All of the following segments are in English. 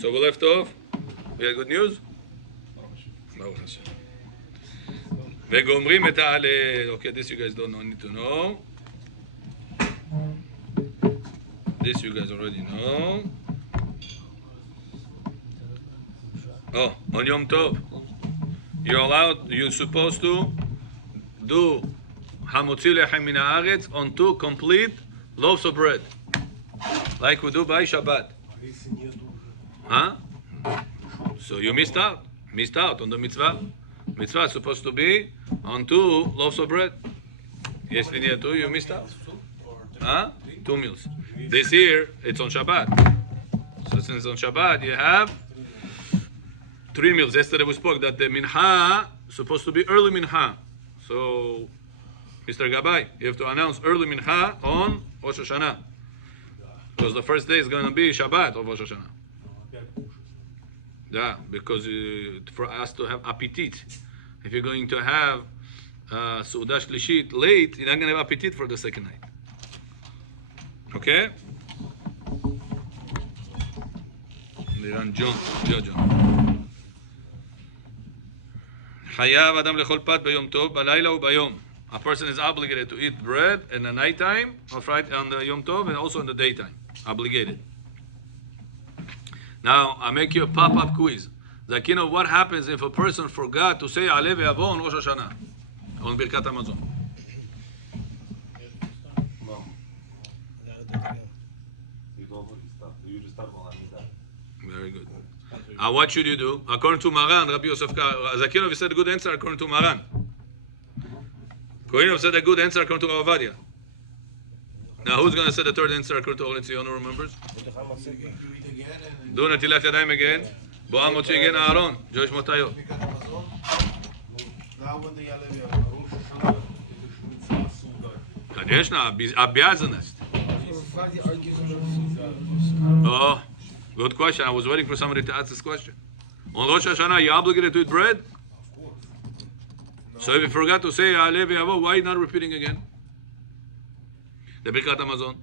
So we left off. We had good news? וגומרים את ההלל. Okay, this you guys don't need to know. This you guys already know. Oh, on Yom Tov, you're supposed to do hamotzi lechem min haaretz on 2 complete loaves of bread, like we do by Shabbat. Huh? So you missed out on the mitzvah. Mitzvah is supposed to be on 2 loaves of bread. Yes, linear 2, you missed out. Huh? 2 meals. This year, it's on Shabbat. So since on Shabbat, you have 3 meals. Yesterday we spoke that the mincha is supposed to be early mincha. So, Mr. Gabay, you have to announce early mincha on Rosh Hashanah. Because the first day is going to be Shabbat of Rosh Hashanah. Yeah, because for us to have appetit. If you're going to have Su'udah Shlishit late, you're not going to have appetit for the second night. Okay? John. חייב אדם לאכול פת ביום טוב, בלילה וביום. A person is obligated to eat bread in the nighttime, or Friday on the Yom Tov, and also in the daytime. Obligated. Now, I make you a pop-up quiz. Like, you know, what happens if a person forgot to say Aleh ve'avo on Rosh Hashanah? On Birkat HaMazon? Very good. What should you do? According to Maran, Rabbi Yosef Zakirov said a good answer according to Maran. Kohenov said a good answer according to Rav Ovadia. Now, who's going to say the third answer according to Oren Tzion, who remembers? Do Natilat Yadayim again. Bo'am Motzi again, Aaron. Josh Motayo. Конечно, обязанность. Oh, good question. I was waiting for somebody to ask this question. On Rosh Hashanah, you're obligated to eat bread? So if you forgot to say Aleh ve'avo, why are you not repeating again? The Birkat HaMazon.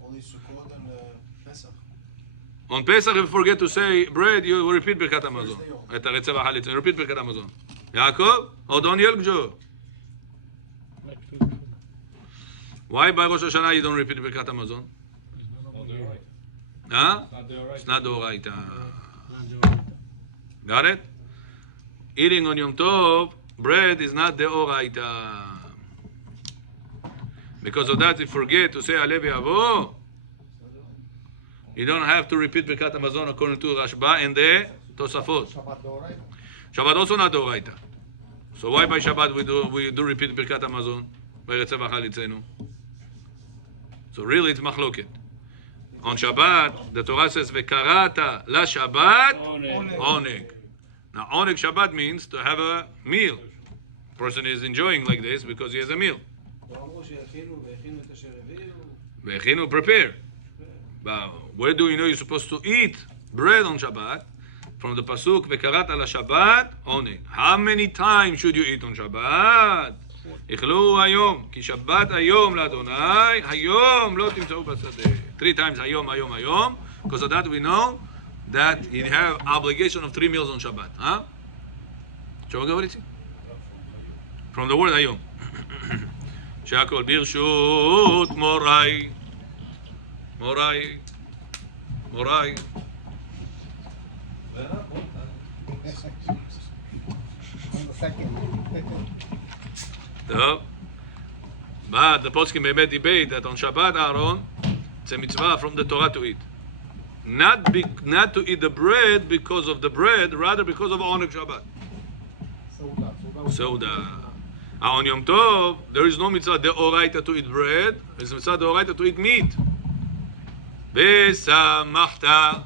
On Pesach, if you forget to say bread, you will repeat Birkat HaMazon. Et ha'retzev ha'chalitza, repeat Birkat HaMazon. Yaakov, or Don Yelkjo. Why by Rosh Hashanah you don't repeat Birkat HaMazon? Huh? It's not Doraita. Got it? Eating on Yom Tov, bread is not Deoraita. Because of that, if you forget to say Aleh ve'avo, you don't have to repeat Birkat HaMazon according to Rashba and the Tosafot. Shabbat also not Doraita. So why by Shabbat we do repeat Birkat HaMazon? So really it's machloket. On Shabbat, the Torah says, Vekarata la Shabbat oneg. Now oneg Shabbat means to have a meal. Person is enjoying like this because he has a meal. Ve'echinu, prepare. But where do you know you're supposed to eat bread on Shabbat? From the pasuk, Vekarata la Shabbat oneg. How many times should you eat on Shabbat? איכלו היום, כי שבת היום לאדוני, היום לא תמצאו בשדה. 3 times היום, היום, היום. Because of that we know that you have obligation of 3 meals on Shabbat. Huh? שומע גבריצי? From the word היום. שהכל ברשות מוריי. מוריי. מוריי. טוב, but the poskim באמת debate that on Shabbat, Aaron, it's a mitzvah from the Torah to eat. Not to eat the bread because of the bread, rather because of Oneg Shabbat. Seuda. On Yom Tov, there is no mitzvah deoraita to eat bread, it's mitzvah deoraita to eat meat. V'samachta.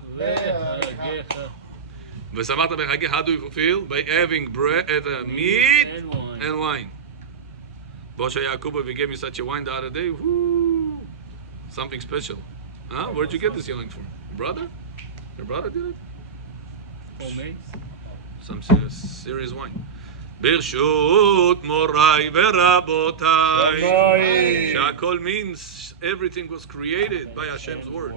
V'samachta b'chageh, how do you fulfill? By having bread, meat and wine. Moshe Yaakov, we gave me such a wine the other day. Whoo, something special. Huh? Where'd you get this wine from? Brother? Your brother did it? Homemade. Some serious wine. Birshut morai verabotai. Shakol means everything was created by Hashem's word.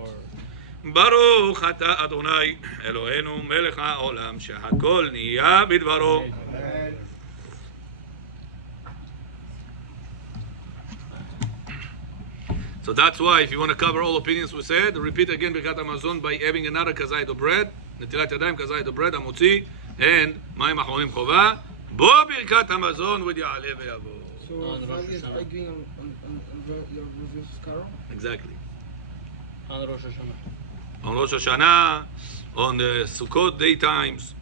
ברוך אתה אדוני אלוהינו מלך העולם שהכל נהיה בדברו. So that's why if you want to cover all opinions we said, repeat again Birkat Hamazon by having another kazayit of bread, נטילת ידיים, kazayit of bread, המוציא, and מים אחרונים חובה, בו ברכת המזון ודעלה ויבוא. So Friday is arguing on your Rosh Carol? Exactly. On Rosh Hashanah. On Rosh Hashanah, on the Sukkot daytimes,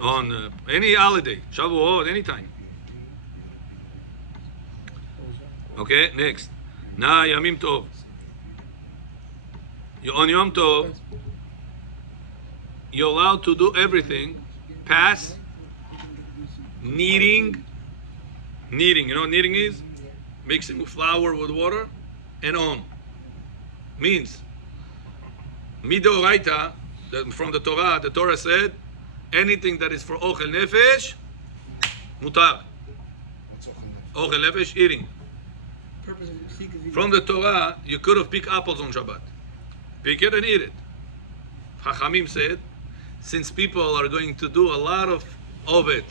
on any holiday, Shavuot, anytime. Okay, next. Na Yamim Tov. On Yom Tov, you're allowed to do everything past kneading. Kneading, you know what kneading is? Mixing flour with water and on. Means, midoraita, from the Torah said, anything that is for ochel nefesh, mutar. Ochel nefesh, eating. From the Torah, you could have picked apples on Shabbat. Pick it and eat it. Chachamim said, since people are going to do a lot of it,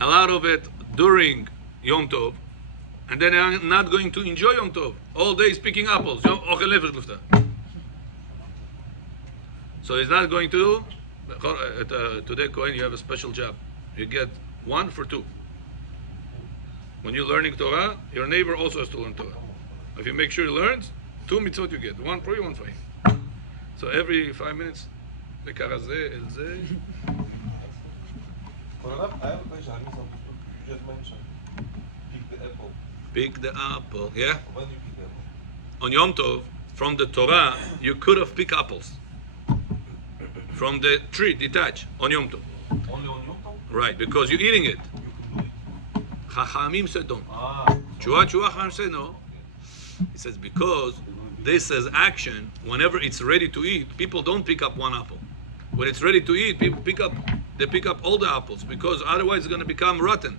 a lot of it during Yom Tov, and then they're not going to enjoy Yom Tov. All day is picking apples. So he's not going to. Today, Kohen, you have a special job. You get 1 for 2. When you're learning Torah, your neighbor also has to learn Torah. If you make sure he learns, 2 mitzvot you get. 1 for you, 1 for him. So every 5 minutes, I have a question. You just mentioned pick the apple. Pick the apple, yeah? When you pick the apple? On Yom Tov, from the Torah, you could have picked apples. From the tree, detached, on Yom Tov. Only on Yom Tov? Right, because you're eating it. Chachamim said don't. Chachamim said no. He says because this is action. Whenever it's ready to eat, people don't pick up 1 apple. When it's ready to eat, people pick up all the apples because otherwise it's going to become rotten.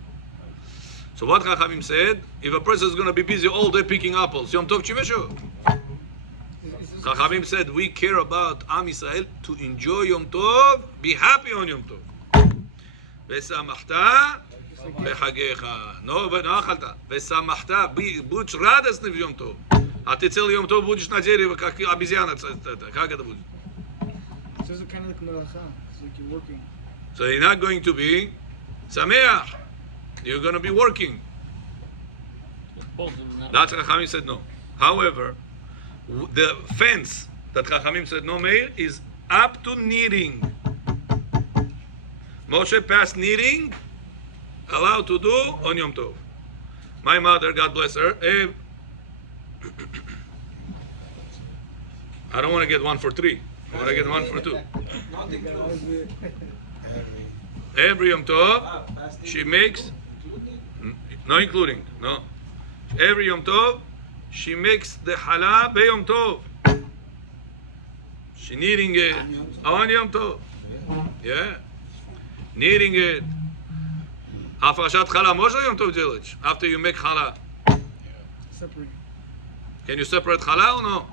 So what Chachamim said, if a person is going to be busy all day picking apples, Yom Tov Chiveshu. Chachamim said we care about Am Yisrael to enjoy Yom Tov, be happy on Yom Tov. Vesamachta בחגיך, לא אכלת, ושמחת, будешь радостный в Йом Тов, а ты целый Йом Тов будешь на дереве, как обезьяна, как это будет? So it's kind of like melacha, it's like you're working. So you're not going to be sameach, you're going to be working. That's what Chachamim said no. However, the fence that Chachamim said no, Meir, is up to kneading. Moshe passed kneading, allowed to do on Yom Tov. My mother, God bless her, I don't want to get 1 for 3. I want to get 1 for 2. Every Yom Tov, she makes, no including, no. Every Yom Tov, she makes the challah be Yom Tov. She kneading it on Yom Tov. Yeah. Kneading it. Afrashat challah, Moshe Yom Tov делаешь. After you make challah. Separate. Can you separate challah or no?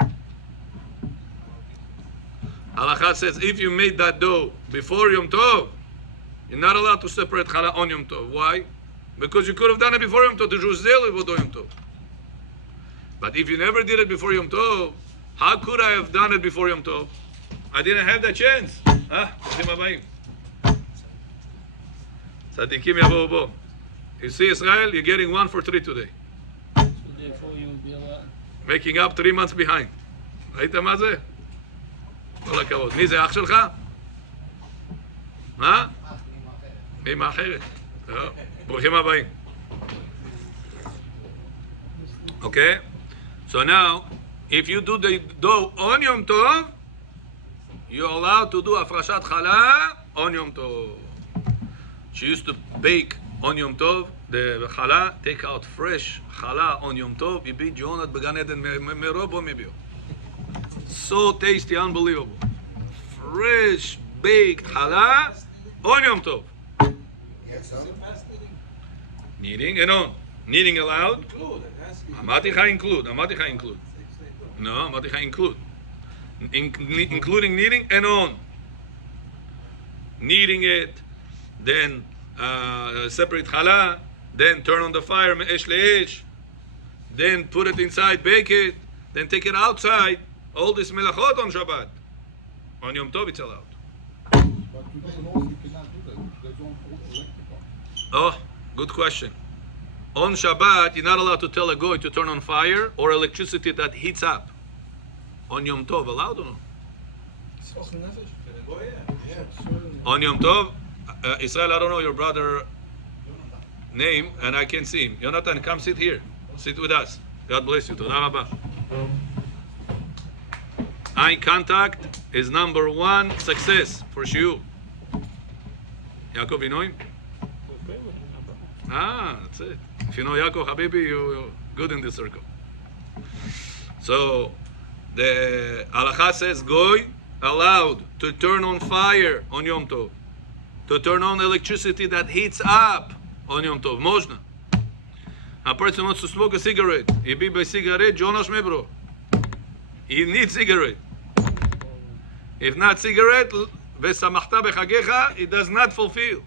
Halakha says if you made that dough before Yom Tov, you're not allowed to separate challah on Yom Tov. Why? Because you could have done it before Yom Tov. The Jews daily would do Yom Tov. But if you never did it before Yom Tov, how could I have done it before Yom Tov? I didn't have that chance. Tzadikim yavo bo. You see Israel, you're getting 1 for 3 today. So therefore you will be allowed. Making up 3 months behind. ראית מה זה? כל הכבוד. מי זה אח שלך? מה? אמא אחרת. ברוכים הבאים. Okay? So now, if you do the dough on Yom Tov, you're allowed to do הפרשת challah on Yom Tov. She used to bake on Yom Tov, the challah, take out fresh challah on Yom Tov, יביא ג'ונת בגן עדן מרובו מביאו. So tasty, unbelievable. Fresh baked challah on Yom Tov. Kneading and on. Kneading allowed? אמרתי לך include. No, אמרתי לך include. including kneading and on. Kneading it, then separate challah, then turn on the fire, me'esh le'esh, then put it inside, bake it, then take it outside. All this melachot on Shabbat. On Yom Tov it's allowed. But you cannot do that. They don't electrical. Oh, good question. On Shabbat, you're not allowed to tell a goy to turn on fire or electricity that heats up. On Yom Tov, allowed or no? On Yom Tov, Israel, I don't know your brother name, and I can't see him. Jonathan, come sit here. Sit with us. God bless you. Toda rabba. Eye contact is number one success for Shiur. Yaakov, you know him? That's it. If you know Yaakov Habibi, you're good in this circle. So, the halacha says, goy allowed to turn on fire on Yom Tov, to turn on electricity that heats up on Yom Tov. Mojna. A person wants to smoke a cigarette. He be by cigarette, Jonas Mebro. He needs cigarette. If not cigarette, v'samachta b'chagecha, it does not fulfill.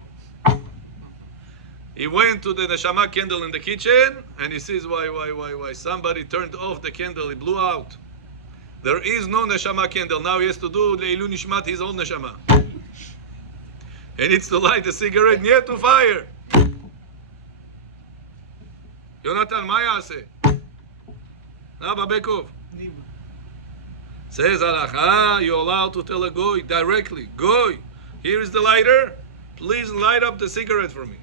He went to the neshama candle in the kitchen and he sees why. Somebody turned off the candle, it blew out. There is no neshama candle. Now he has to do leilu nishmat his own neshama. He needs to light the cigarette near to fire. Jonathan, מה יעשה? Rabbi Bekov. Says halacha, you're allowed to tell a goy directly, goy, here is the lighter, please light up the cigarette for me.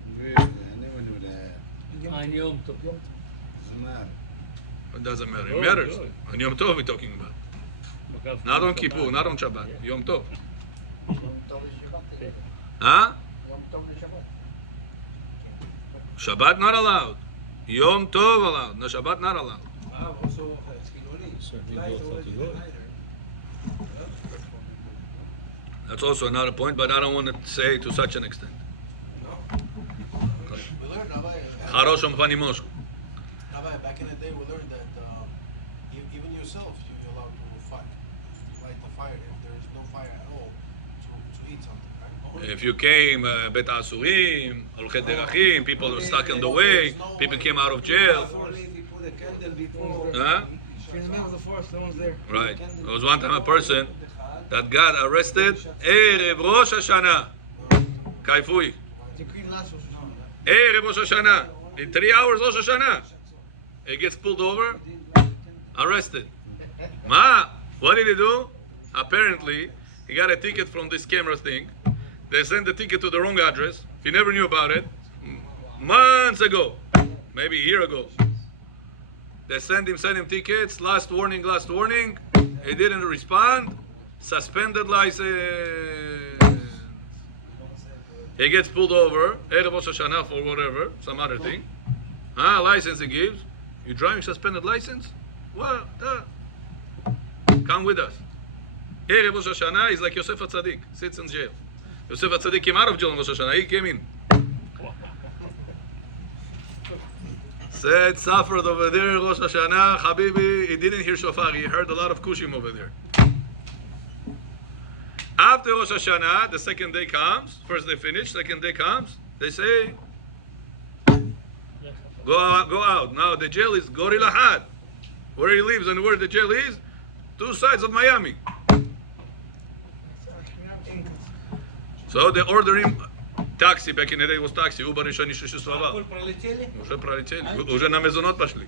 On Yom Tov. It doesn't matter, it matters. On Yom Tov we're talking about. Not on Kippur, not on Shabbat, Yom Tov. Huh? Shabbat not allowed. Yom Tov allowed, no Shabbat not allowed. That's also another point, but I don't want to say to such an extent. Rabbi, back in the day we learned that even yourself you're allowed to light the fire if there is no fire at all to eat something, right? If you came, Bet Asurim, Olchet Derachim, people were stuck in the way, people came out of jail. If you put a candle before, Huh? if you're in the middle of the forest, no one's there. Right. There was one time a person that got arrested, Erev Rosh Hashanah. Kaifui. The green last was Erev Rosh Hashanah. In 3 hours Rosh Hashanah. He gets pulled over, arrested. Ma, what did he do? Apparently, he got a ticket from this camera thing. They sent the ticket to the wrong address. He never knew about it. Months ago, maybe a year ago. They sent him tickets. Last warning. He didn't respond. Suspended license. He gets pulled over. Erev Rosh Hashanah for whatever, some other thing. License he gives. You driving suspended license? What? Come with us. Erev Rosh Hashanah is like Yosef HaTzadik, sits in jail. Yosef HaTzadik came out of jail on Rosh Hashanah. He came in. Said, suffered over there, Rosh Hashanah, Habibi. He didn't hear shofar. He heard a lot of kushim over there. After Rosh Hashanah, the second day comes. First day finished, second day comes. They say, go out. Now the jail is Gori Lahad. Where he lives and where the jail is, 2 sides of Miami. So they order him taxi. Back in the day it was taxi. Uber Rishon Yishushushvaval. Уже пролетели. Уже на мезонот пошли.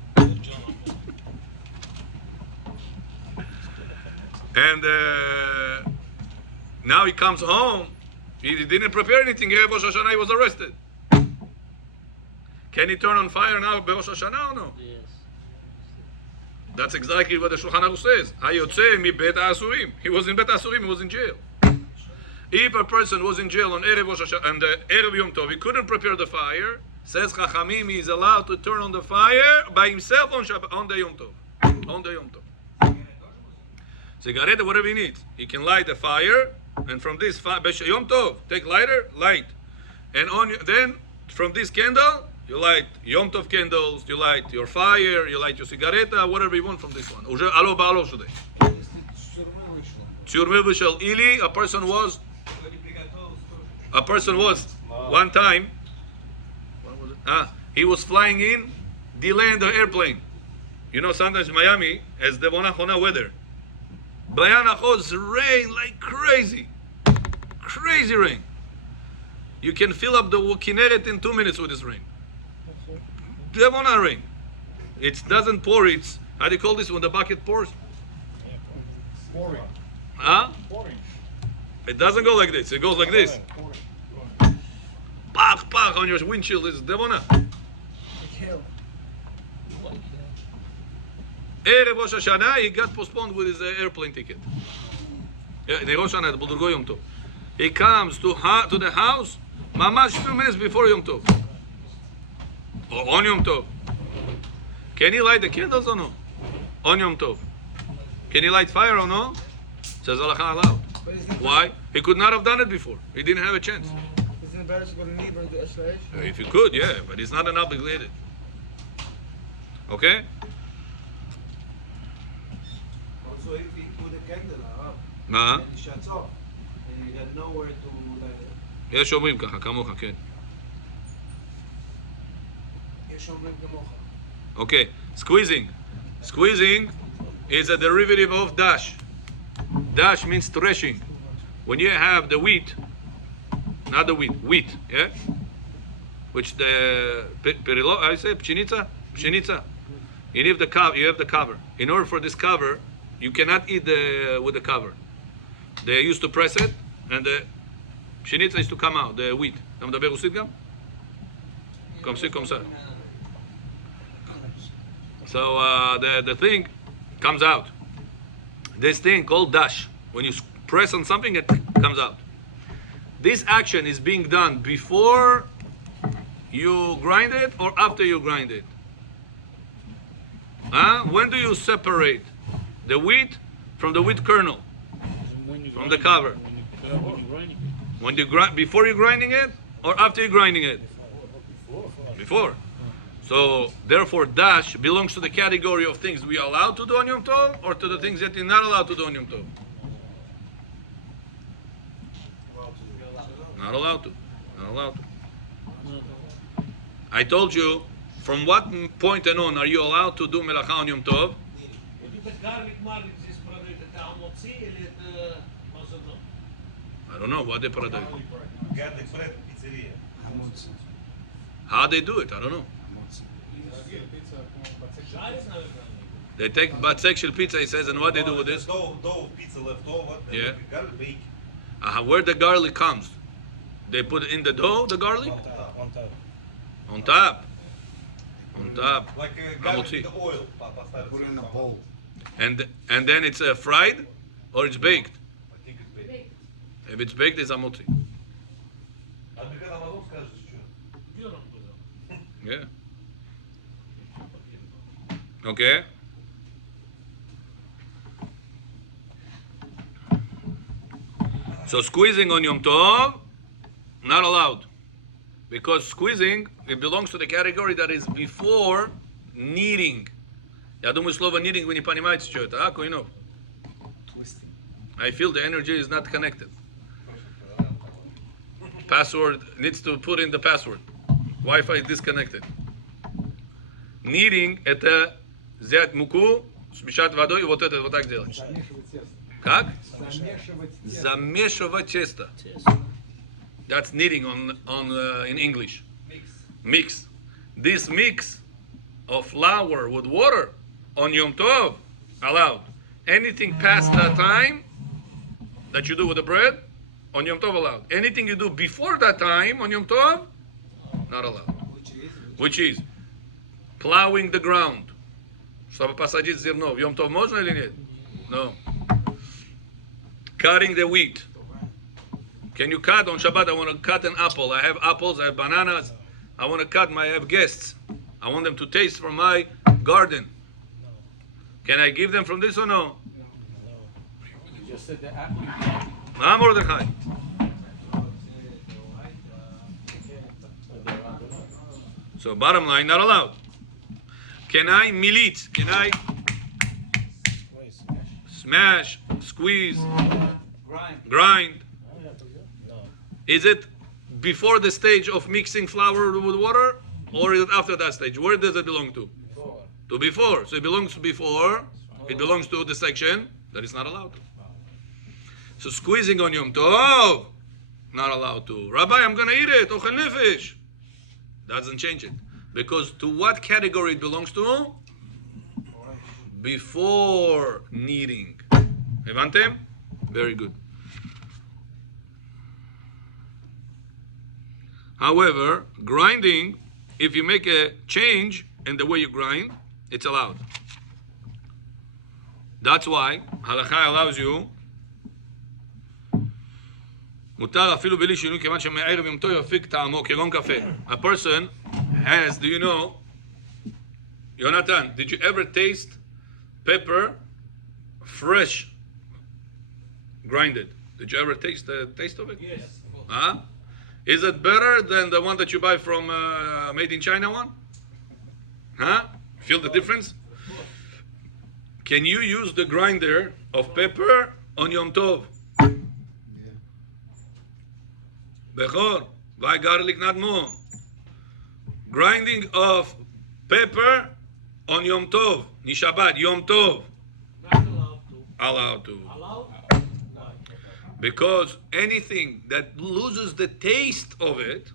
And now he comes home. He didn't prepare anything. Rosh Hashanah he was arrested. Can he turn on fire now Rosh Hashanah or no? Yes. That's exactly what the Shulchan Aruch says. Hayotze mi bet Asurim. He was in bet Asurim. He was in jail. If a person was in jail on Erev Rosh Hashanah and Erev Yom Tov, he couldn't prepare the fire. Says Chachamim, he is allowed to turn on the fire by himself on Shabbat, on the Yom Tov. On the Yom Tov. Cigarette, whatever he needs. He can light the fire, and from this Yom Tov, take lighter, light. And then from this candle, you light Yom Tov candles, you light your fire, you light your cigarette, whatever you want from this one. Уже ало бало today. Shurmil b'shel ili. A person was one time. He was flying in, delaying the airplane. You know, sometimes Miami has the Bonachona weather. Bayanachos rain like crazy. Crazy rain. You can fill up the Kinneret in 2 minutes with this rain. Devona rain. It doesn't pour, it's, how do you call this when the bucket pours? Pouring. Huh? Pouring. It doesn't go like this, it goes like this. Pach, pach on your windshield is Devona. Erev Rosh Hashanah, he got postponed with his airplane ticket. The Rosh Hashanah, the Budurgo Yom Tov. He comes to the house, mamash 2 minutes before Yom Tov. Or on Yom Tov. Can he light the candles or no? On Yom Tov. Can he light fire or no? Says Allah allowed. Why? He could not have done it before. He didn't have a chance. Isn't it better to go to Nibra and do Esraish? If you could, yeah, but he's not an obligated. Okay? Also, if he put a candle up מה? and it shuts off, and you got nowhere to light it. יש אומרים ככה, כמוך, כן. יש אומרים כמוך. Okay, squeezing. Squeezing is a derivative of dash. Dash means threshing. When you have the wheat, not the wheat, yeah? Which the perilo, I say pshenica. You have the cover. In order for this cover, you cannot eat with the cover. They used to press it, and the pshenica is to come out, the wheat. אתה מדבר רוסית גם? Comme ça. So the thing comes out. This thing called dash. When you press on something, it comes out. This action is being done before you grind it or after you grind it. When do you separate the wheat from the wheat kernel? From the cover. When you grind, before you're grinding it or after you're grinding it? Before. So therefore, dash belongs to the category of things we are allowed to do on Yom Tov, or to the things that you're not allowed to do on Yom Tov. Not allowed to. Not allowed to. I told you, from what point and on are you allowed to do melacha on Yom Tov? I don't know what they produce. How they do it, I don't know. They take batzek shel pizza, he says, and what they do with this? Dough pizza left over, then Yeah. we gotta bake. Where the garlic comes? They put it in the dough, the garlic? On top. On top. Like garlic Hamotzi. with the oil. Put it in a bowl. And then it's fried or it's baked? I think it's baked. If it's baked, it's amotzi. А ты когда потом скажешь, что? Yeah. Okay. So squeezing on Yom Tov, not allowed. Because squeezing, it belongs to the category that is before kneading. Я думаю, слово kneading, вы не понимаете, что это, Коинов? I feel the energy is not connected. Password, needs to put in the password. Wi-Fi is disconnected. Kneading, это взять муку, смешать водой и вот это вот так делать. Замешивать тесто. Как? Замешивать тесто. Замешивать тесто. That's kneading in English. Mix. This mix of flour with water on Yom Tov, allowed. Anything past that time that you do with the bread, on Yom Tov allowed. Anything you do before that time on Yom Tov, not allowed. Which is plowing the ground. Чтобы посадить зерно. В Йом Тов можно или нет? No. Cutting the wheat. Can you cut on Shabbat? I want to cut an apple. I have apples, I have bananas. I want to cut I have guests. I want them to taste from my garden. Can I give them from this or no? You just said the apple. Ma Mordechai. So bottom line, not allowed. Can I milit? Can I smash, squeeze Grind. Is it before the stage of mixing flour with water, or is it after that stage? Where does it belong to? To before. So it belongs to before. It belongs to the section that is not allowed to. So squeezing on Yom Tov, not allowed to. Rabbi, I'm going to eat it. Ochel nefesh. Doesn't change it. Because to what category it belongs to? Before kneading. Evantem? Very good. However, grinding, if you make a change in the way you grind, it's allowed. That's why halakha allows you מותר אפילו בלי שינוי כיוון שמערב יום טוב יפיק טעמו כגון קפה. A person has, do you know, Jonathan, did you ever taste pepper fresh grinded? Did you ever taste the taste of it? Yes. Huh? Is it better than the one that you buy from made in China one? Huh? Feel the difference? Can you use the grinder of pepper on Yom Tov? Bechor, why garlic not more? Grinding of pepper on Yom Tov, Nishabat, Yom Tov. Not allowed to. Allowed to. Allowed? Because anything that loses the taste of it,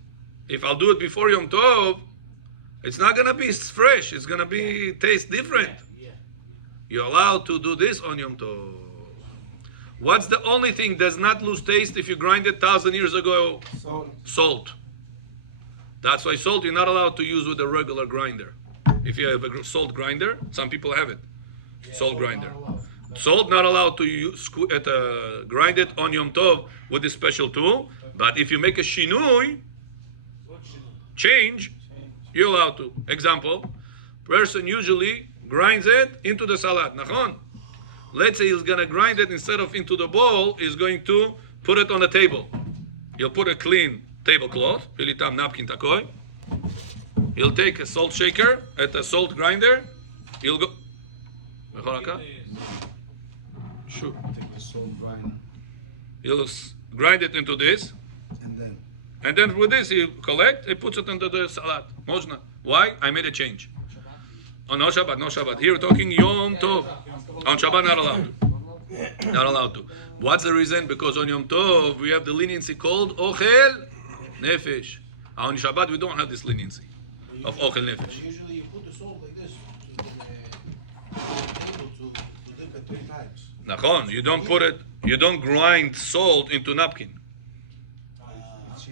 if I'll do it before Yom Tov, it's not going to be fresh. It's going to be taste different. Yeah. You're allowed to do this on Yom Tov. What's the only thing that does not lose taste if you grind it 1,000 years ago? Salt. That's why salt you're not allowed to use with a regular grinder. If you have a salt grinder, some people have it. Salt grinder. Salt not allowed to use, grind it on Yom Tov with this special tool. But if you make a shinui, change, you're allowed to. Example, person usually grinds it into the salad. Nachon? Let's say he's going to grind it instead of into the bowl, he's going to put it on the table. He'll put a clean tablecloth, napkin takoy. He'll take a salt shaker at a salt grinder. He'll go. Sure. Take the salt grinder. He'll grind it into this. And then with this, he collect, he puts it into the salad. Mojna. Why? I made a change. On no Shabbat, no Shabbat. Here we're talking Yom Tov. On Shabbat, not allowed to. Not allowed to. What's the reason? Because on Yom Tov, we have the leniency called Ochel Nefesh. On Shabbat, we don't have this leniency of Ochel Nefesh. Usually you put the salt like this to the table to dip it 3 times. Nachon, you don't put it, you don't grind salt into napkin.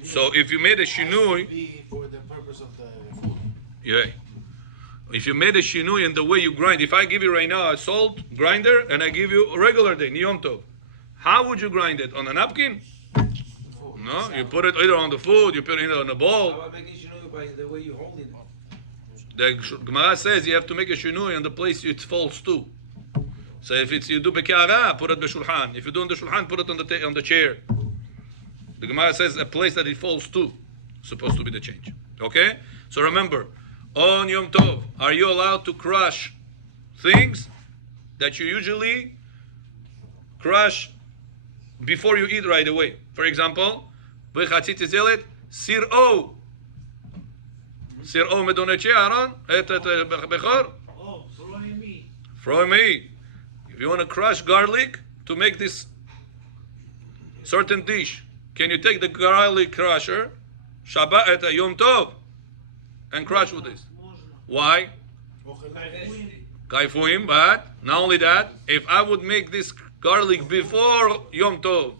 So if you made a shinui, Be for the purpose of the food. yeah. If you made a shinui in the way you grind, if I give you right now a salt grinder and I give you a regular day, Yom Tov, how would you grind it? On a napkin? No, you put it either on the food, you put it on a bowl. How about making shinui by the way you hold it? The Gemara says you have to make a shinui on the place it falls to. So if it's you do bekiara, put it b'shulchan. If you do on the shulchan, put it on the chair. The Gemara says a place that it falls to, supposed to be the change. Okay? So remember, on Yom Tov, are you allowed to crush things that you usually crush before you eat right away? For example, b'chatzit zelet sir'o. Sir'o medoneche Aaron et bechor. Oh, throwing me. From me. If you want to crush garlic to make this certain dish, can you take the garlic crusher, Shabbat at Yom Tov, and crush with this? Why? Kaifuim, but not only that, if I would make this garlic before Yom Tov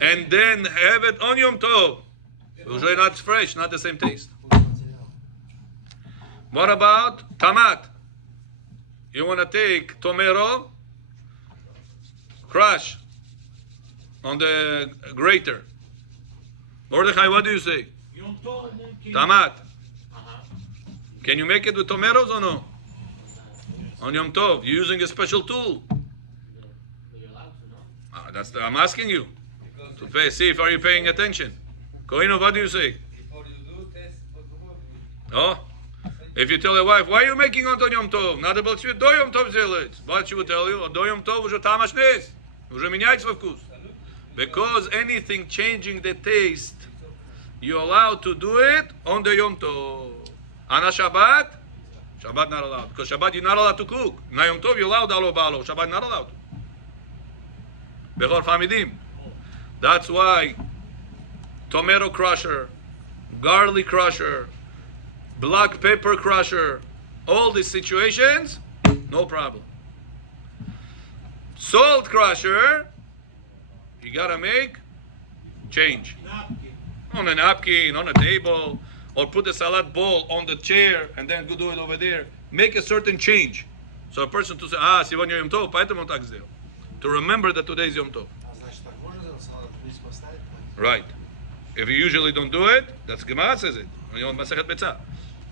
and then have it on Yom Tov, usually not fresh, not the same taste. What about tamat? You want to take tomato, crush on the grater. Mordechai, what do you say? Yom Tov, Tamat. Can you make it with tomatoes or no? On Yom Tov, you're using a special tool. I'm asking you to pay. See if are you paying attention. Koinov, what do you say? Before you do, test for the Oh, if you tell your wife, why are you making on Yom Tov? Not about you, do Yom Tov сделать. What she would tell you, do Yom Tov уже там ашнес, уже меняет свой вкус. Because anything changing the taste, you're allowed to do it on the Yom Tov. On a Shabbat, Shabbat not allowed. Because Shabbat you're not allowed to cook. Na Yom Tov you're allowed alo balo. Shabbat not allowed. Bechor Famidim. That's why tomato crusher, garlic crusher, black pepper crusher, all these situations, no problem. Salt crusher, you gotta make change. Napkin. On a napkin, on a table, or put the salad bowl on the chair and then go do it over there. Make a certain change. So a person to say, сегодня Yom Tov, поэтому он так сделал. To remember that today is Yom Tov. А значит, так можно сделать салат, плюс поставить? Right. If you usually don't do it, that's Gemara says it.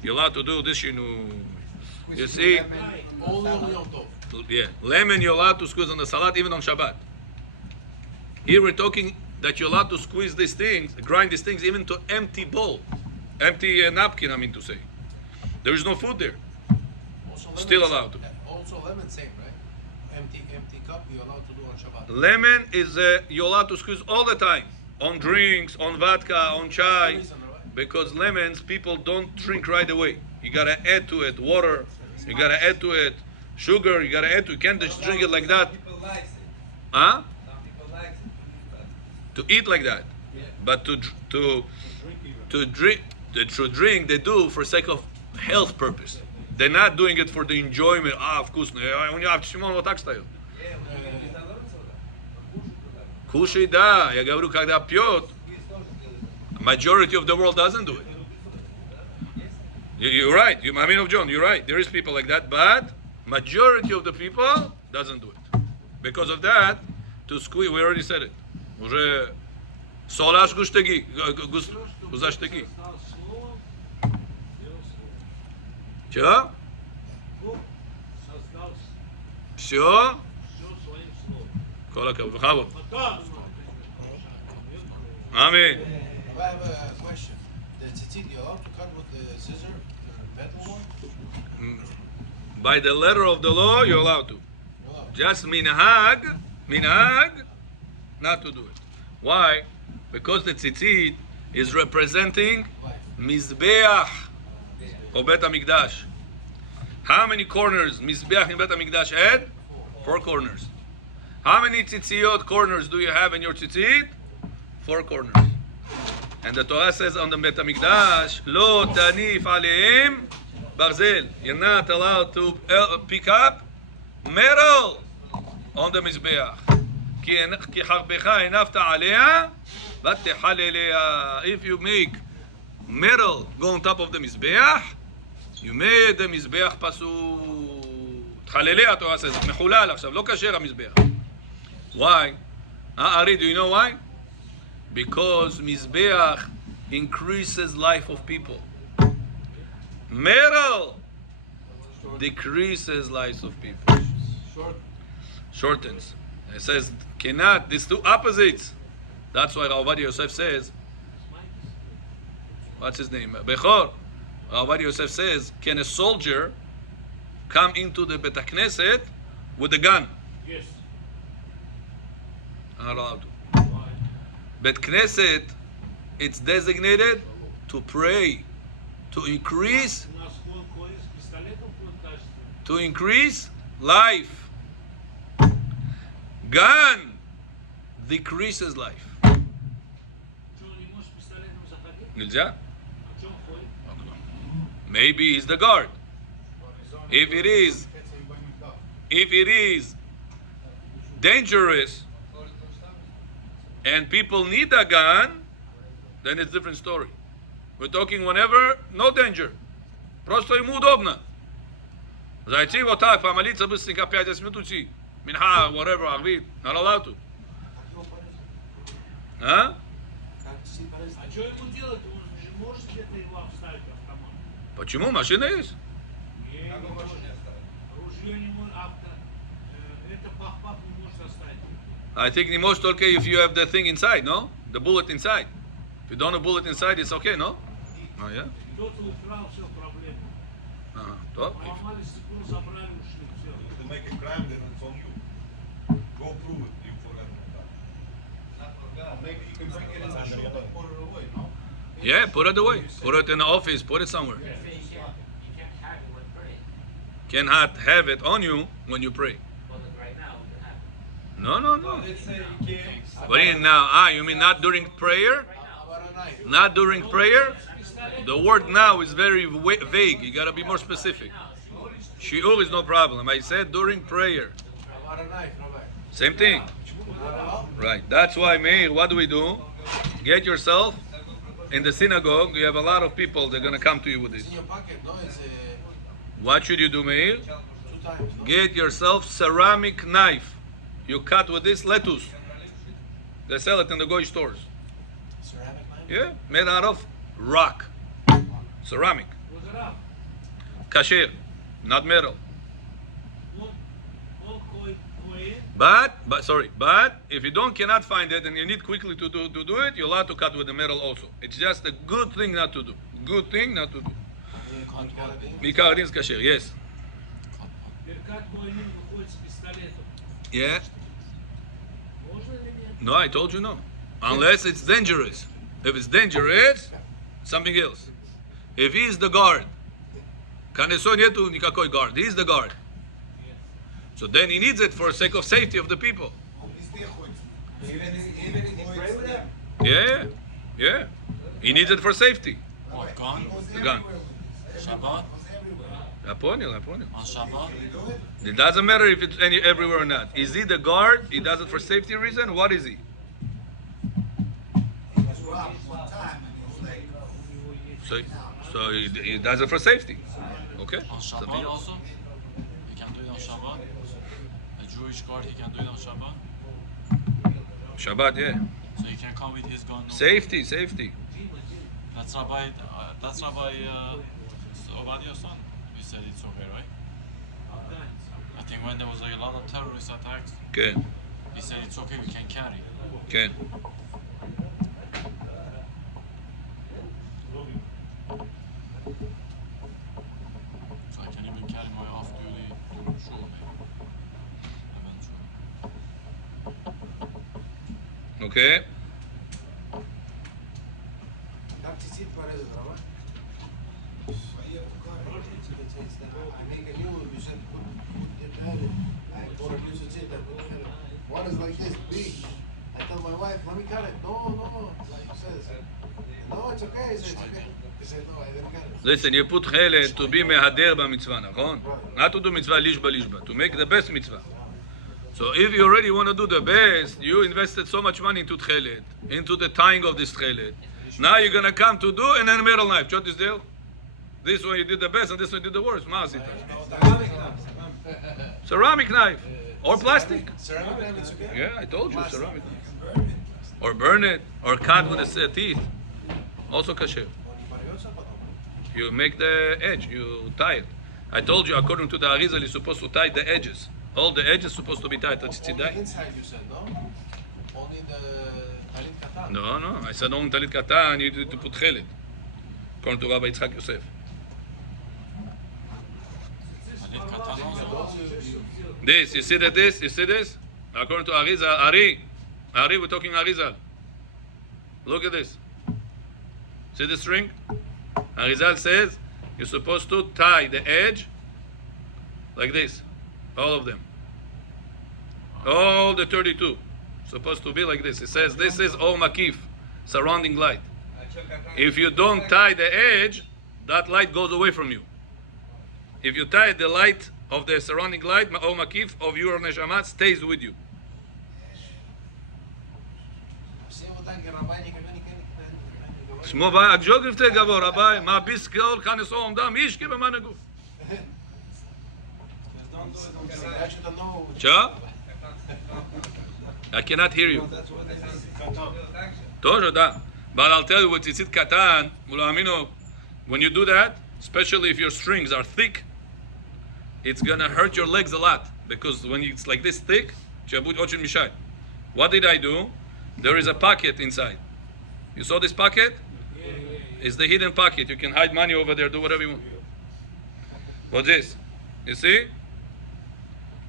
You're allowed to do this, you see, Only on Yom Tov. yeah, lemon you're allowed to squeeze on the salad even on Shabbat. Here we're talking that you're allowed to squeeze these things, grind these things even to empty bowl, empty napkin, I mean to say. There is no food there. Also, lemon Still is- allowed to. Also lemon same, right? Empty cup you're allowed to do on Shabbat. Lemon is you're allowed to squeeze all the time on drinks, on vodka, on chai, Reason, right? because lemons people don't drink right away. You gotta add to it water. You gotta add to it sugar. You gotta add to. You can't just drink it like that. Some people likes it. Huh? Some people likes it. To eat like that, but to drink they do for sake of health purpose. They're not doing it for the enjoyment. Вкусно. У него Шимон вот так стоит. Yeah, when you use alone soda. Кушай, да. Я говорю, когда пьет, majority of the world doesn't do it. You're right. I mean, of John, you're right. There is people like that, but majority of the people doesn't do it. Because of that, to squeeze, we already said it. Уже солаш гуштеги, гузаштеги. Стал словом, сделал словом. Че? Бог создал Все? все своим словом. Кола кавхаву. Потом, Аминь. I have a question. The tzitzit, you're allowed to cut with the scissor, the metal one? By the letter of the law, you're allowed to. You're allowed. Just minhag, not to do it. Why? Because the tzitzit is representing mizbeach or Bet HaMikdash. How many corners mizbeach in Bet HaMikdash had? 4 corners. How many tzitziyot corners do you have in your tzitzit? 4 corners. And the Torah says on the Bet HaMikdash, Lo tanif aleim barzel. You're not allowed to pick up metal on the mizbeach. כי חרבך הנפת עליה ותחל אליה. If you make metal go on top of the mizbeach, you made the mizbeach פסול. תחלליה, התורה says, מחולל עכשיו, לא כשר המזבח. Why? Ari, do you know why? Because mizbeach increases life of people. Metal decreases lives of people. Shortens. It says, cannot, these two opposites. That's why Rabbi Yosef says, what's his name? Bechor. Rabbi Yosef says, can a soldier come into the Bet HaKnesset with a gun? Yes. Not allowed to. Why? Bet Knesset, it's designated to pray, to increase, У нас вон ходит с пистолетом в качестве. to increase life. Gun decreases life. Что, он не может с пистолетом заходить? Нельзя? А что он ходит? Maybe he's the guard. If it is dangerous and people need a gun, then it's a different story. We're talking whenever, no danger. Просто ему удобно. Зайти вот так, помолиться быстренько 5-10 минут уйти. Минха, whatever, арвит. Not allowed to. А? А что ему делать? Он же может где-то его вставить автомат. Почему? Машина есть. Не, не может. Ружье не может, это пах-пах не может оставить. I think не может только if you have the thing inside, no? The bullet inside. If you don't have a bullet inside, it's okay, no? Oh, yeah? Кто-то украл, все, проблема. Ага, то. Поломали стекло, забрали, ушли, все. To make a crime, then it's on you. Go prove it. You forgot about that. Maybe you can bring it in the shul and put it away, no? Yeah, put it away. Put it in the office. Put it somewhere. You can't have it when praying. Cannot have it on you when you pray. Well, right now, we can have it. No, no, no. Let's say you can't. What do you mean now? You mean not during prayer? Right now. About a knife. Not during prayer? The word now is very vague. You gotta be more specific. Shiur is no problem. I said during prayer. About a knife, Rabbi. Same thing. Right. That's why, Meir, what do we do? Get yourself in the synagogue. You have a lot of people. They're gonna come to you with It's this. in your pocket, no? It's What should you do, Meir? 2 times, no? Get yourself ceramic knife. You cut with this lettuce. They sell it in the goy stores. Ceramic knife? Yeah, made out of rock. Ceramic. Was it up? Kasher, not metal. All coin. But if you cannot find it and you need quickly to do it, you're allowed to cut with the metal also. It's just a good thing not to do. Good thing not to do. Mikar Adin is kasher, yes. Беркат коиним выходит с пистолетом. Yeah. Можно или нет? No, I told you no. Unless it's dangerous. If it's dangerous, something else. If he's the guard, Kaneso nету никакой guard. He's the guard. So then he needs it for the sake of safety of the people. Even if you pray with them. Yeah, yeah. He needs it for safety. What, gun? The gun. Shabbat? Aponio. On Shabbat? It doesn't matter if it's everywhere or not. Is he the guard? He does it for safety reason? What is he? So he does it for safety. Okay? On Something Shabbat else. also? He can do it on Shabbat? A Jewish guard, he can do it on Shabbat? Shabbat, yeah. So he can come with his gun? No? Safety. That's Rabbi Obadiah's son. He said it's okay, right? I think when there was like a lot of terrorist attacks, Okay. he said it's okay, we can carry. Okay. So I can even carry my off-duty shoe eventually. Okay. Как чистить порезы, Rabbi? I make a new, you said put it there. I bought a new suit, I put it there. One is like this, big. I tell my wife, let me cut it. No, like he says. No, it's okay. I said, it's okay. He said, no, I didn't cut it. Listen, you put chelet to be mehader b'mitzvah, נכון? Not to do mitzvah lishba, to make the best mitzvah. So if you already want to do the best, you invested so much money into chelet, into the tying of this chelet. Now you're gonna come to do and then a metal knife. What is deal? This one you did the best and this one you did the worst. Maasita. Ceramic knife or plastic. Ceramic knife, it's okay? Yeah, I told you, ceramic knife. Or burn it, or cut with the teeth. Also kasher. You make the edge, you tie it. I told you, according to the Arizal, you're supposed to tie the edges. All the edges supposed to be tied. Only inside, you said, no? Only the talit katan. No. I said only talit katan, you need to put chelet. According to Rabbi Yitzchak Yosef. Talit katan also? This, you see this? According to Arizal, Ari, we're talking Arizal. Look at this. See the string? Arizal says you're supposed to tie the edge like this. All of them. All the 32. Supposed to be like this. It says this is all makif, surrounding light. If you don't tie the edge, that light goes away from you. If you tie the light of the surrounding light, all makif of your neshama stays with you. שמו בא, הג'וג לפתי גבוה, רבי, מה ביסקול כנסו עומדם, אישקי במן הגוף. Sure? I cannot hear you. טוב, תודה. But I'll tell you what tzitzit katan, when you do that, especially if your strings are thick, it's gonna hurt your legs a lot. Because when it's like this thick, what did I do? There is a pocket inside. You saw this pocket? It's the hidden pocket. You can hide money over there, do whatever you want. What's this? You see?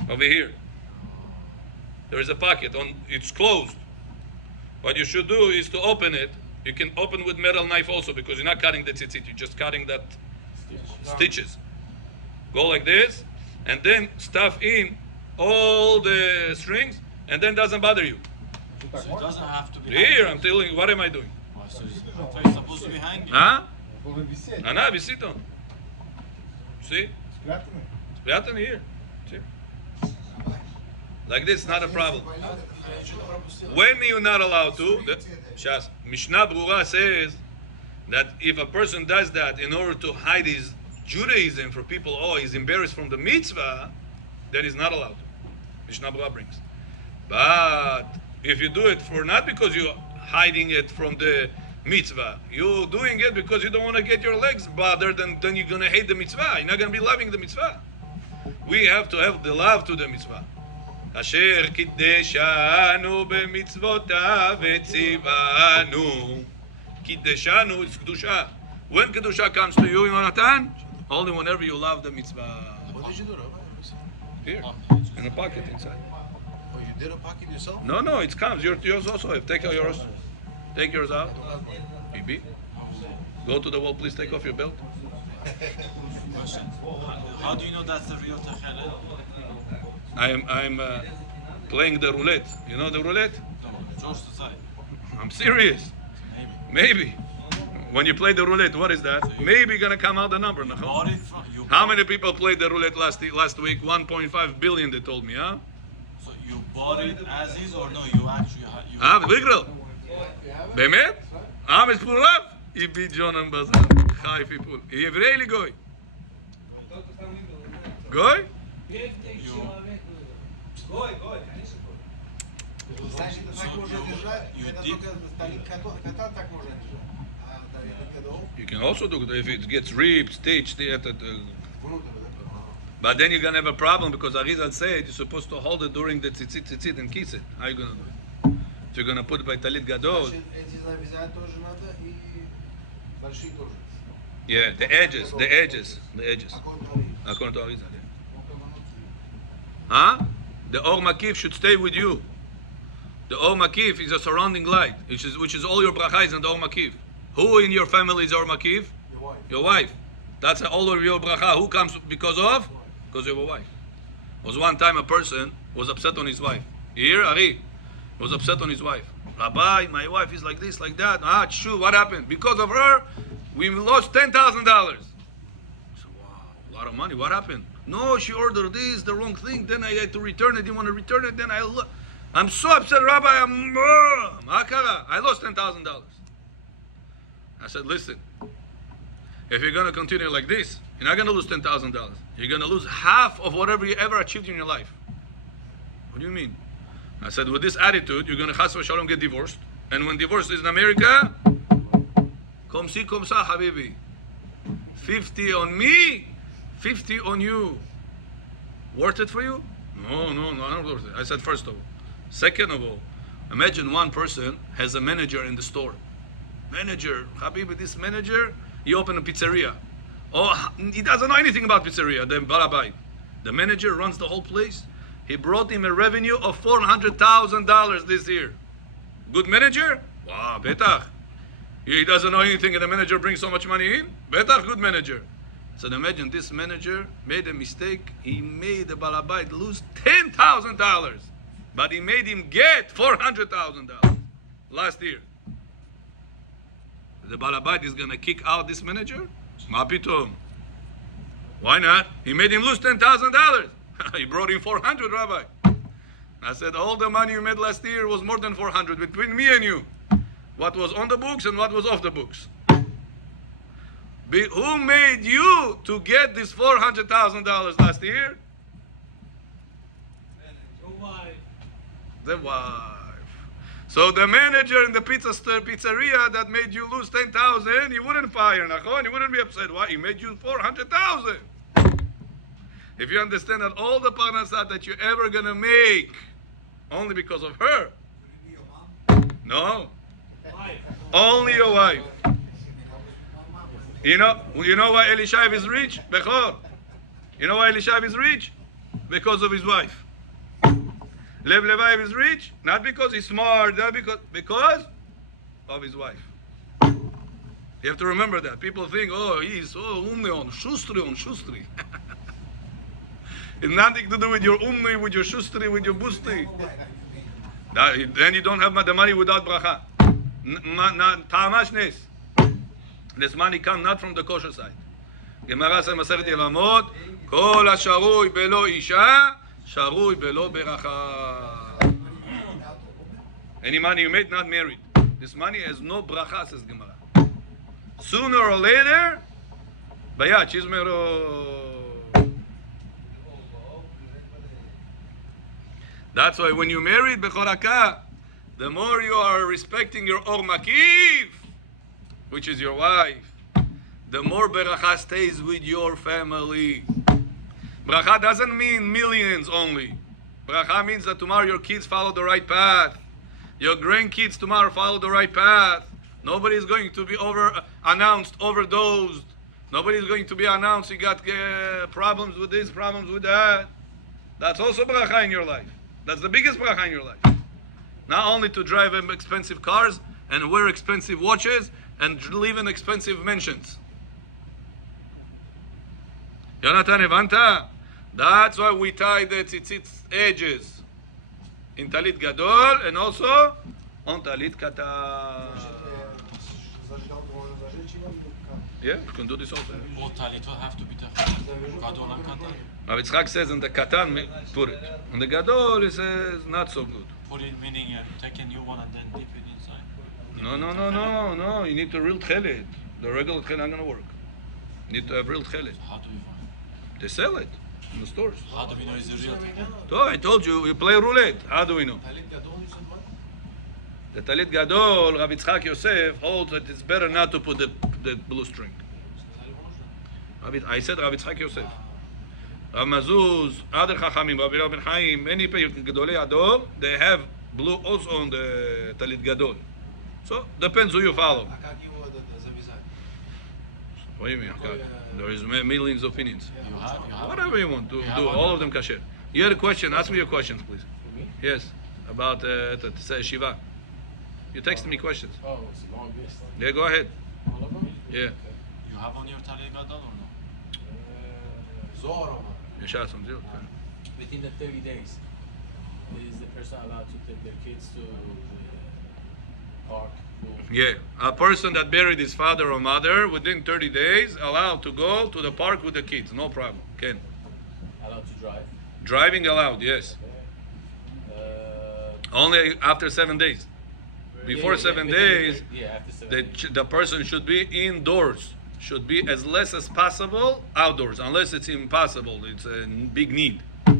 Over here. There is a pocket. It's closed. What you should do is to open it. You can open with metal knife also because you're not cutting the tzitzit. You're just cutting that stitches. Go like this, and then stuff in all the strings, and then doesn't bother you. So it doesn't have to be. Here, I'm telling you, what am I doing? Oh, so it's supposed to be hanging. Huh? Vorrei visser. Ana, visito. See? Spratene. Spрятан here. See? Like this, not a problem. When you're not allowed to, Shas, Mishnah Brura says that if a person does that in order to hide his Judaism for people, oh, he's embarrassed from the mitzvah, then he's not allowed to. Mishnah Brura brings. But if you do it for not because you're hiding it from the mitzvah, you're doing it because you don't want to get your legs bothered, and then you're going to hate the mitzvah. You're not going to be loving the mitzvah. We have to have the love to the mitzvah. אשר קידשנו במצוותיו וציוונו. קידשנו is קדושה. When kedusha comes to you, Yonatan, only whenever you love the mitzvah. What did you do, Rabbi? Here, in a pocket inside. Oh, you did a pocket yourself? No, it comes. Yours also. Take yours. Take yours out. Bibi. Go to the wall, please take off your belt. Question. How do you know that's the real Techele? I'm playing the roulette. You know the roulette? No, George side. I'm serious. Maybe. When you play the roulette, what is that? Maybe gonna come out the number. Bought Nachon? it from you. How many people played the roulette last week? 1.5 billion, they told me, huh? So you bought it as is, or no? You actually had you. בגלל. באמת? מטורף? איבי ג'ונן בזן. חי פיפול. עברי לי גוי. גוי? Значит, так можно держать, это только кота так можно держать. А кодов You can also do it if it gets ripped, stitched, внутрь, да? but then you're gonna have a problem because Arizal said you're supposed to hold it during the tzitzit and kiss it. How are you gonna do it? If you're gonna put it by talit gadol, Значит, эти завязать тоже надо и большие тоже. yeah, the edges. А According to Arizal, yeah. Huh? The or makif should stay with you. The or makif is a surrounding light, which is all your brachais and the or makif. Who in your family is or makif? Your wife. Your wife. That's all of your bracha. Who comes because of? Because of your wife. Was one time a person was upset on his wife. You hear, Ari? Was upset on his wife. Rabbi, my wife is like this, like that. True. What happened? Because of her, we lost $10,000. So, wow, a lot of money. What happened? No, she ordered this, the wrong thing. Then I had to return it. Didn't want to return it. Then I'm so upset, Rabbi. I lost $10,000. I said, listen. If you're going to continue like this, you're not going to lose $10,000. You're going to lose half of whatever you ever achieved in your life. What do you mean? I said, with this attitude, you're going to chas v'shalom get divorced. And when divorce is in America, kom si kom sa, habibi. 50 on me, 50 on you. Worth it for you? No, not worth it. I said, first of all. Second of all, imagine one person has a manager in the store. Manager, habibi, this manager, he opened a pizzeria. Oh, he doesn't know anything about pizzeria, the balabai. The manager runs the whole place. He brought him a revenue of $400,000 this year. Good manager? Wow, betach. He doesn't know anything and the manager brings so much money in? Betach, good manager. So imagine this manager made a mistake. He made the balabai lose $10,000. But he made him get $400,000 last year. The balabait is going to kick out this manager? Ma pitom. Why not? He made him lose $10,000. He brought in 400, Rabbi. I said, all the money you made last year was more than 400 between me and you. What was on the books and what was off the books. Who made you to get this $400,000 last year? The wife. So the manager in the pizzeria that made you lose 10,000, he wouldn't fire, Nachon. He wouldn't be upset. Why? He made you 400,000. If you understand that all the parnasah that you're ever gonna make, only because of her. No. Only your wife. You know why Elishav is rich? Bechor. You know why Elishav is rich? Because of his wife. Lev Levayev is rich, not because he's smart, not because of his wife. You have to remember that. People think, oh, he's umne shustri. It's nothing to do with your umne, with your shustri, with your busti. Then you don't have the money without bracha. Ta'amash nes. This money comes not from the kosher side. Gemara says Maseret Yevamot, Kol hasharui belo isha, sharui belo beracha. Any money you made not married. This money has no bracha, says Gemara. Sooner or later, bayat chizmero. That's why when you married bechoraka, the more you are respecting your or makiv, which is your wife, the more beracha stays with your family. Bracha doesn't mean millions only. Bracha means that tomorrow your kids follow the right path. Your grandkids tomorrow follow the right path. Nobody is going to be overdosed. Nobody is going to be announced you got problems with this, problems with that. That's also bracha in your life. That's the biggest bracha in your life. Not only to drive expensive cars and wear expensive watches and live in expensive mansions. Yonatan, Evanta? That's why we tie the tzitzit edges in talit gadol and also on talit katan. Yeah, you can do this also. All talit will have to be the gadol and katan. Rabbi Yitzchak says in the katan, put it. On the gadol, he says not so good. Put it meaning take a new one and then dip it inside. No. You need to real tchelet. The regular tchelet not going to work. You need to have real tchelet. How do we find? They sell it in the stores. How do we know it's the real thing? So I told you, you play roulette. How do we know? Talit gadol, you said what? The talit gadol, Rabbi Yitzchak Yosef holds that it's better not to put the blue string. I said Rabbi Yitzchak Yosef. Rav Mazuz, other Chachamim, Rabbi Ben Chaim, many Gedolei Ador, they have blue also on the talit gadol. So depends who you follow. What do you mean? There is millions of opinions. You have Whatever you want, do all of them kasher. You had a question, ask me your questions, please. Yes, about Shiva. You texted me questions. Oh, it's a long list. Yeah, go ahead. All of them? Yeah. You have on your talit gadol or no? Zohar. Yeshua, some deal. Within the 30 days, is the person allowed to take their kids to the park? Pool? Yeah, a person that buried his father or mother within 30 days allowed to go to the park with the kids, no problem. Can. Allowed to drive? Driving allowed, yes. Only after 7 days. Before 7 days, after 7 days. the person should be indoors. Should be as less as possible outdoors, unless it's impossible. It's a big need. If a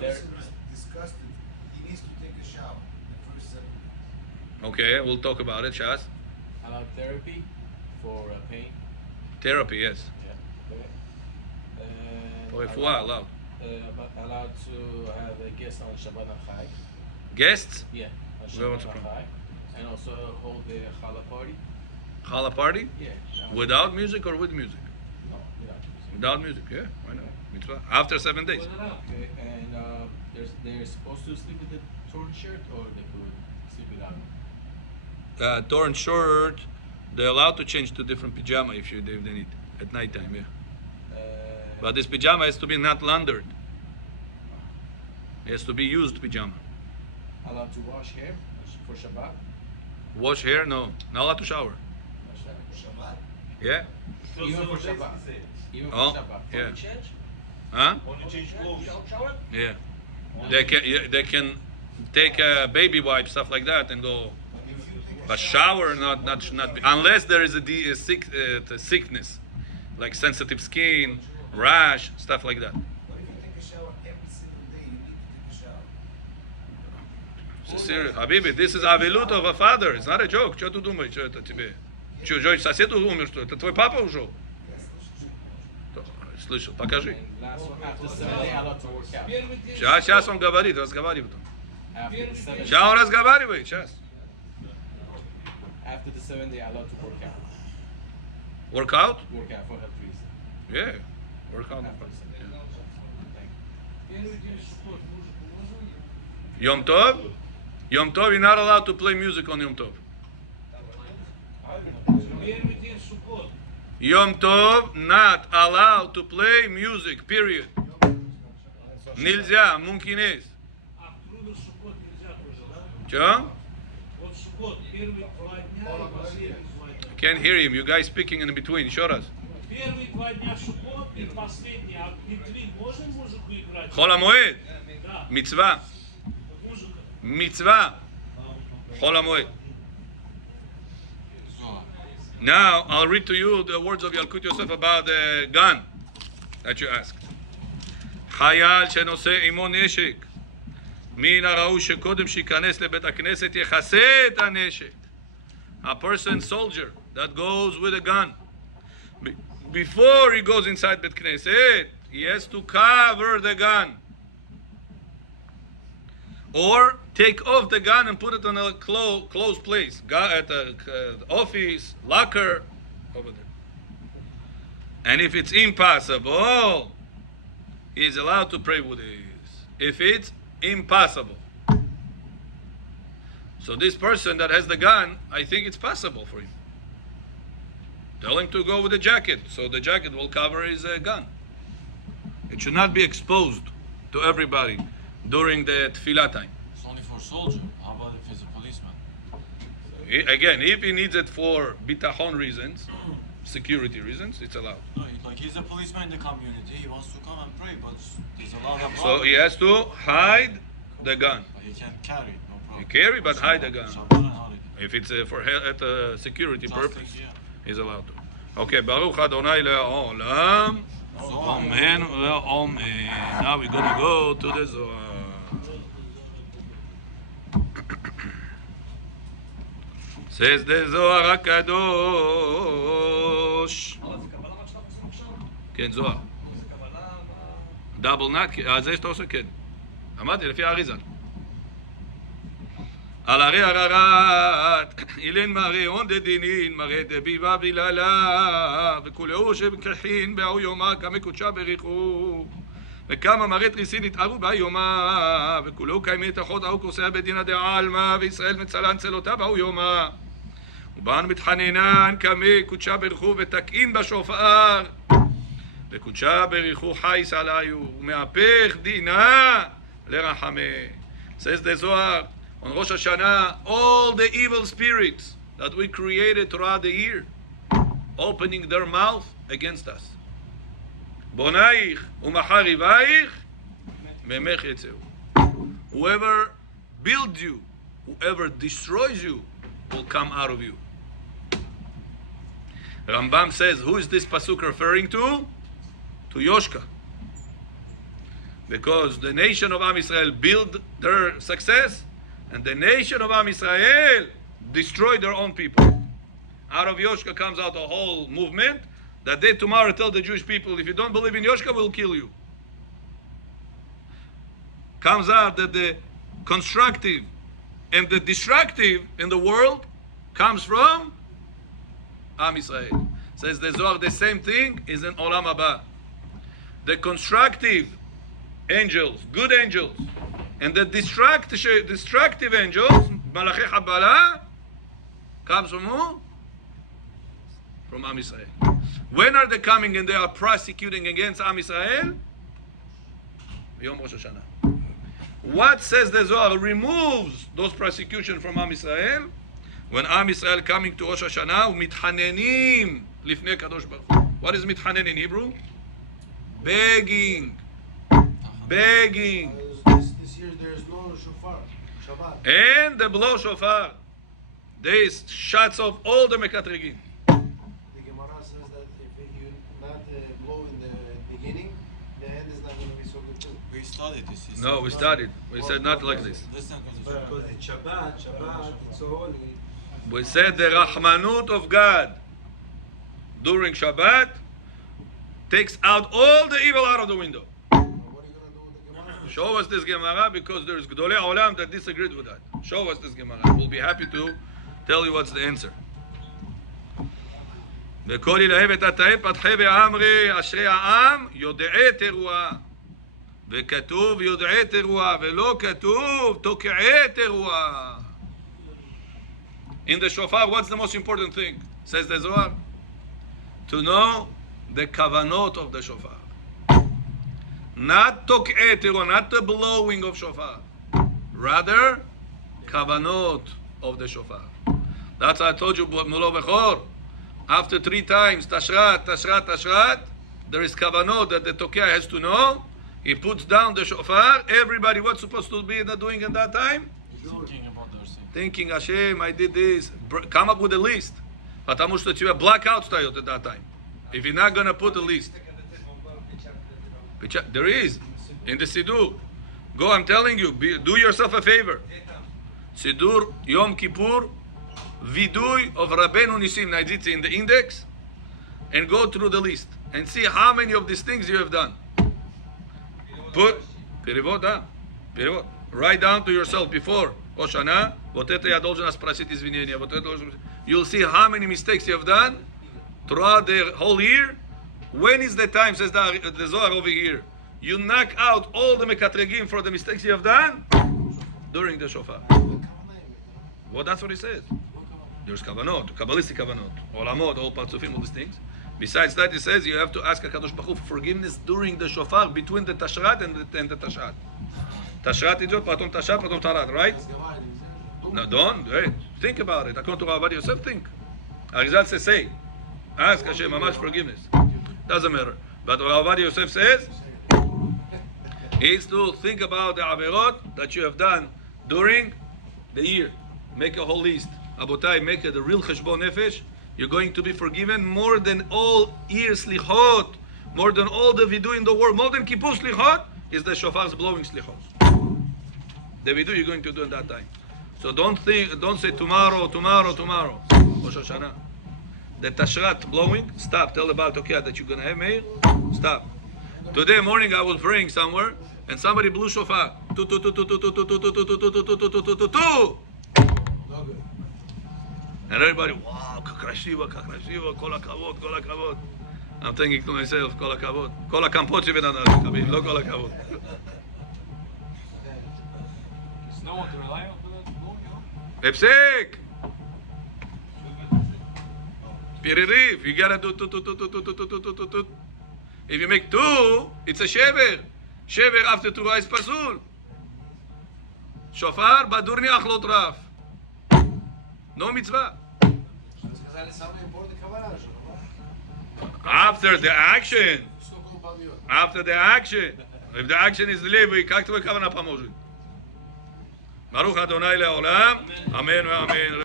person is disgusted, he needs to take a shower the first 7 days. Okay, we'll talk about it, Shas. Allowed therapy for pain? Therapy, yes. Yeah. Okay. For refuah, allowed. Allowed to have a guest on Shabbat and Chai? Guests? Yeah, on Where was Shabbat it and from? Chai. And also hold the challah party? Challah party? Yeah. Without music or with music? No, without music. Without music, yeah. Why not? Mitzvah. After 7 days. Okay, and they're supposed to sleep with the torn shirt, or they could sleep without? Torn shirt, they're allowed to change to different pajama if they need at night time, yeah. But this pajama has to be not laundered. It has to be used pajama. Allowed to wash hair for Shabbat? Wash hair? No. Not allowed to shower. Shabbat. Yeah? Even for Shabbat. Even for Oh, Shabbat. yeah. Huh? When you change clothes. Yeah. They can take a baby wipe, stuff like that, and go. But shower, not unless there is a sickness, like sensitive skin, rash, stuff like that. What if you take a shower every single day? You need to take a shower. It's serious. Habibi, this is avilut of a father. It's not a joke. Что ты думаешь, что это тебе? Чужой сосед умер, что это твой папа ушел? Слышал, покажи. And last one, after 7 days, allowed to work out. Сейчас он говорит, разговаривай потом. After the 7 Сейчас он разговаривает, сейчас. After the 7 day, allowed to work out. Work out? Work out for health reasons. Yeah. Work out. After the 7 days. Thank you. Yom Tov? Yom Tov, you're not allowed to play music on Yom Tov. Первый день суббот. Yom Tov, not allowed to play music, period. Нельзя, мумкинес. А в трудный суббот нельзя тоже, да? Что? Вот суббот, первые 2 дня и последние 2 дня. I can't hear him. You guys speaking in between. Show us. Первые 2 дня суббот и последние, а в Литве можно музыку играть? Хол המועד. Да, מצווה. музыка. מצווה. חול המועד. Zohar. Now, I'll read to you the words of Yalkut Yosef about the gun that you asked. חייל שנושא עמו נשק, מן הראוי שקודם שייכנס לבית הכנסת יכסה את הנשק. A person, soldier, that goes with a gun. Before he goes inside Bet Knesset, he has to cover the gun. Or take off the gun and put it in a closed place. At the office, locker, over there. And if it's impossible, he is allowed to pray with this. If it's impossible. So this person that has the gun, I think it's possible for him. Tell him to go with a jacket, so the jacket will cover his gun. It should not be exposed to everybody during the tefillah time. It's only for soldier. How about if he's a policeman? Again, if he needs it for bitachon reasons, security reasons, it's allowed. No, like he's a policeman in the community. He wants to come and pray, but there's a lot of So he has to hide the gun. But he can carry it, no problem. He carry, but hide the gun. Shabbat and holiday. If it's for at a security purpose, Justice, yeah. he's allowed to. Okay, Baruch Adonai le'olam. Zohar. Amen ve'amen. Now we're gonna go to the Zohar. Says the Zohar HaKadosh. כן, זוהר. דאבל נאט, זה שאתה עושה כן. אמרתי, לפי האריזה. על הרי הררת, אילן מראה הון דדינין, מראה דביבה בלעלה, וכולהו שבכחין באו יומה, כמה קודשה בריחו, וכמה מראה תריסין התערו באו יומה, וכולהו קיימי תחות אהו כוסיה בדינה דעלמה, וישראל מצלן צלותה באו יומה, ובאן מתחננן כמה קודשה בריחו, ותקעין בשופר, וקודשה בריחו חייס עליו, ומהפך דינה לרחמה. Says the Zohar, on Rosh Hashanah, all the evil spirits that we created throughout the year, opening their mouth against us. Bonaich umacharivaich memech yetzeu. Whoever builds you, whoever destroys you, will come out of you. Rambam says, who is this pasuk referring to? To Yoshka. Because the nation of Am Yisrael built their success, and the nation of Am Yisrael destroyed their own people. Out of Yoshka comes out a whole movement that they tomorrow tell the Jewish people, if you don't believe in Yoshka, we'll kill you. Comes out that the constructive and the destructive in the world comes from Am Yisrael. Says the Zohar, the same thing is in Olam Haba. The constructive angels, good angels, and the destructive angels, Malachi Habbalah, comes from who? From Am Yisrael. When are they coming and they are prosecuting against Am Yisrael? Yom Rosh Hashanah. What says the Zohar removes those prosecutions from Am Yisrael? When Am Yisrael coming to Rosh Hashanah, mitchanenim lifnei Kadosh Baruch Hu. What is mitchanen in Hebrew? Begging. Begging. This year there is no shofar, Shabbat. And the blow shofar. There is shots of all the mekatrigim. The Gemara says that if you not blow in the beginning, the end is not going to be so good too. We studied this. He No, said- we studied. We said not like this. Listen to this. Because it's Shabbat, it's so holy. We said the Rahmanut of God during Shabbat takes out all the evil out of the window. But what are you going to do with the Gemara? Show us this Gemara because there's Gdolei Olam that disagreed with that. Show us this Gemara. We'll be happy to tell you what's the answer. וכל ילהב את התאי פתחי ואמרי אשרי העם יודעי תרועה וכתוב יודעי תרועה, ולא כתוב תוקעי תרועה. In the shofar, what's the most important thing? Says the Zohar. To know the kavanot of the shofar. Not tok'eh teruah, not the blowing of shofar. Rather, kavanot of the shofar. That's why I told you, Mulo Bechor, after 3 times, tashrat, tashrat, tashrat, there is kavanot that the tok'eh has to know. He puts down the shofar. Everybody, what's supposed to be doing at that time? Thinking about the thing. Thinking, Hashem, I did this. Come up with a list. Потому что тебе blackout стоит at that time. If you're not going to put a list. There is. In the Siddur. Go, I'm telling you, do yourself a favor. Siddur, Yom Kippur, Vidui of Rabbeinu Nisim Najditzi in the index, and go through the list and see how many of these things you have done. Put, перевод. Write down to yourself before Hashanah, вот это я должен спросить извинения, вот это должен... You'll see how many mistakes you have done throughout the whole year. When is the time, says the Zohar over here, you knock out all the mekatregim for the mistakes you have done during the shofar. Well, that's what he says. There's kavanot, kabbalistic kavanot, olamot, all parzufim, all these things. Besides that, he says you have to ask HaKadosh Baruch Hu for forgiveness during the shofar, between the tashrat and the tashat. Tashat is patom tashat, patom tarat, right? No, don't. Hey, think about it. According to Rabbi Yosef, think. Arizal says, say, ask Hashem, how much forgiveness? Doesn't matter. But Rabbi Yosef says, is to think about the averot that you have done during the year. Make a whole list. Abotai, make the real cheshbon nefesh. You're going to be forgiven more than all year slichot, more than all the vidu in the world, more than kippur slichot is the shofar's blowing slichot. The vidu you're going to do at that time. So don't say tomorrow. Rosh Hashanah. The tashrat blowing, stop. Tell the Baal Tokiyah that you're going to have Meir. Stop. Today morning I was praying somewhere and somebody blew shofar. Tu. And everybody, wow, kakrashiva, kol hakavod. I'm thinking to myself, kol hakavod. Kol hakampot shebenanasim, lo kol hakavod. There's no one to rely on for that. Epsek! Piririv, you gotta do tu. If you make 2, it's a shever. Shever after 2 is pasul. Shofar, badurni achlot raf. No mitzvah. After the action. If the action is levi, как твоя кавана поможет? Baruch Adonai le'olam. Amen.